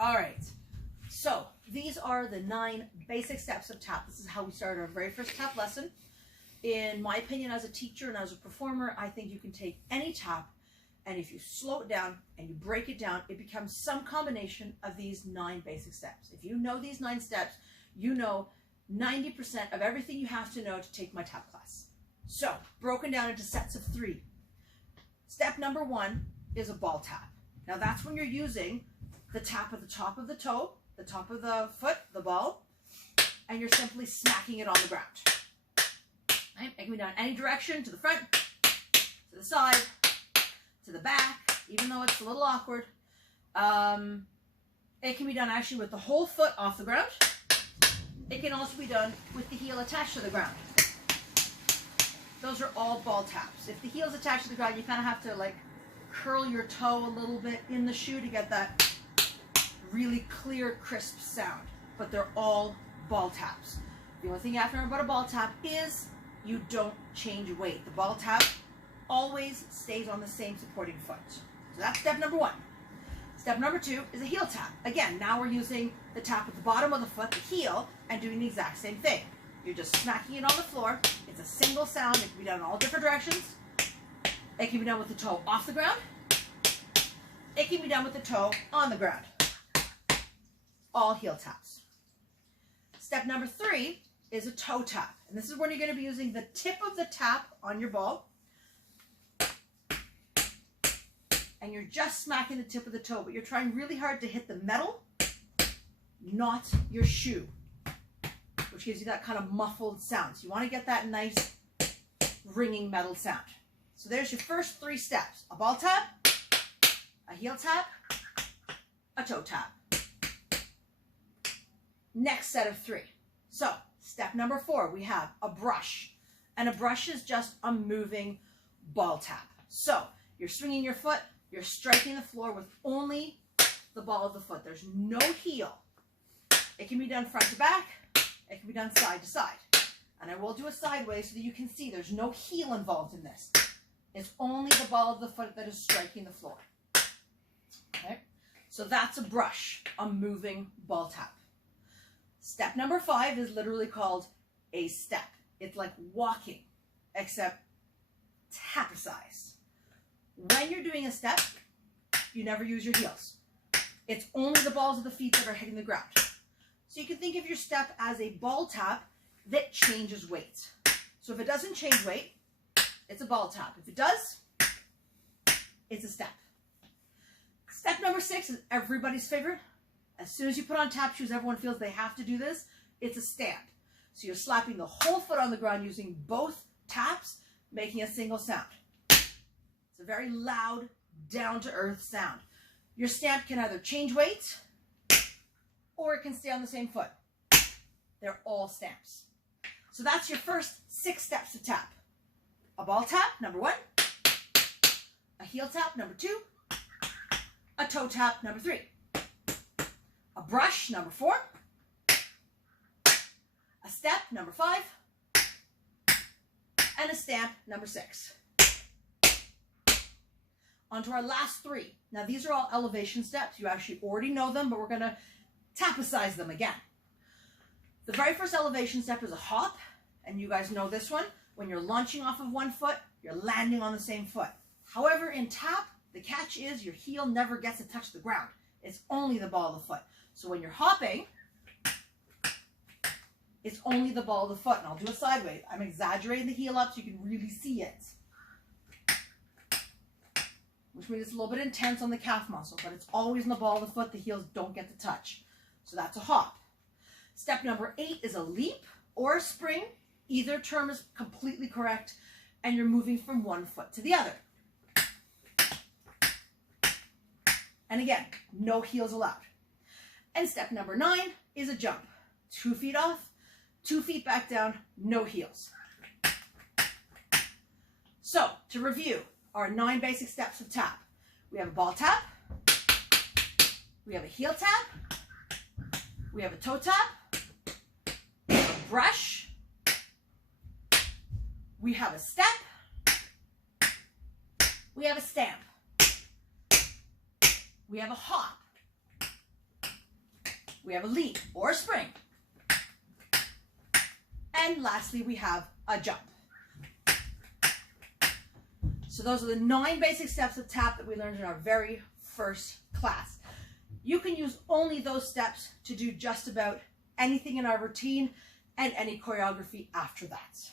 All right. So these are the 9 basic steps of tap. This is how we started our very first tap lesson. In my opinion, as a teacher and as a performer, I think you can take any tap, and if you slow it down and you break it down, it becomes some combination of these 9 basic steps. If you know these 9 steps, you know 90% of everything you have to know to take my tap class. So, broken down into sets of 3. Step number 1 is a ball tap. Now that's when you're using the tap at the top of the toe, the top of the foot, the ball, and you're simply smacking it on the ground. Right? It can be done any direction, to the front, to the side, to the back, even though it's a little awkward. It can be done actually with the whole foot off the ground. It can also be done with the heel attached to the ground. Those are all ball taps. If the heel's attached to the ground, you kind of have to like curl your toe a little bit in the shoe to get that really clear, crisp sound. But they're all ball taps. The only thing you have to remember about a ball tap is you don't change weight. The ball tap always stays on the same supporting foot. So that's step number 1. Step number 2 is a heel tap. Again, now we're using the tap at the bottom of the foot, the heel, and doing the exact same thing. You're just smacking it on the floor. It's a single sound. It can be done in all different directions. It can be done with the toe off the ground. It can be done with the toe on the ground. All heel taps. Step number 3 is a toe tap. And this is when you're going to be using the tip of the tap on your ball. And you're just smacking the tip of the toe, but you're trying really hard to hit the metal, not your shoe, which gives you that kind of muffled sound. So you want to get that nice ringing metal sound. So there's your first 3 steps: a ball tap, a heel tap, a toe tap. Next set of 3. So step number 4, we have a brush. And a brush is just a moving ball tap. So you're swinging your foot, you're striking the floor with only the ball of the foot. There's no heel. It can be done front to back. It can be done side to side. And I will do a sideways so that you can see there's no heel involved in this. It's only the ball of the foot that is striking the floor. Okay? So that's a brush, a moving ball tap. Step number 5 is literally called a step. It's like walking, except tapicized. When you're doing a step, you never use your heels. It's only the balls of the feet that are hitting the ground. So you can think of your step as a ball tap that changes weight. So if it doesn't change weight, it's a ball tap. If it does, it's a step. Step number 6 is everybody's favorite. As soon as you put on tap shoes, everyone feels they have to do this. It's a stand. So you're slapping the whole foot on the ground using both taps, making a single sound. It's a very loud, down-to-earth sound. Your stamp can either change weight or it can stay on the same foot. They're all stamps. So that's your first 6 steps to tap. A ball tap, number 1. A heel tap, number 2. A toe tap, number 3. A brush, number 4. A step, number 5. And a stamp, number 6. On to our last 3. Now these are all elevation steps. You actually already know them, but we're going to tapicize them again. The very first elevation step is a hop, and you guys know this one. When you're launching off of one foot, you're landing on the same foot. However, in tap, the catch is your heel never gets to touch the ground. It's only the ball of the foot. So when you're hopping, it's only the ball of the foot. And I'll do it sideways. I'm exaggerating the heel up so you can really see it, which means it's a little bit intense on the calf muscle, but it's always in the ball of the foot. The heels don't get to touch. So that's a hop. Step number 8 is a leap or a spring. Either term is completely correct, and you're moving from one foot to the other. And again, no heels allowed. And step number 9 is a jump. 2 feet off, 2 feet back down, no heels. So, to review our 9 basic steps of tap. We have a ball tap, we have a heel tap, we have a toe tap, we have a brush, we have a step, we have a stamp, we have a hop, we have a leap or a spring. And lastly, we have a jump. So those are the 9 basic steps of tap that we learned in our very first class. You can use only those steps to do just about anything in our routine and any choreography after that.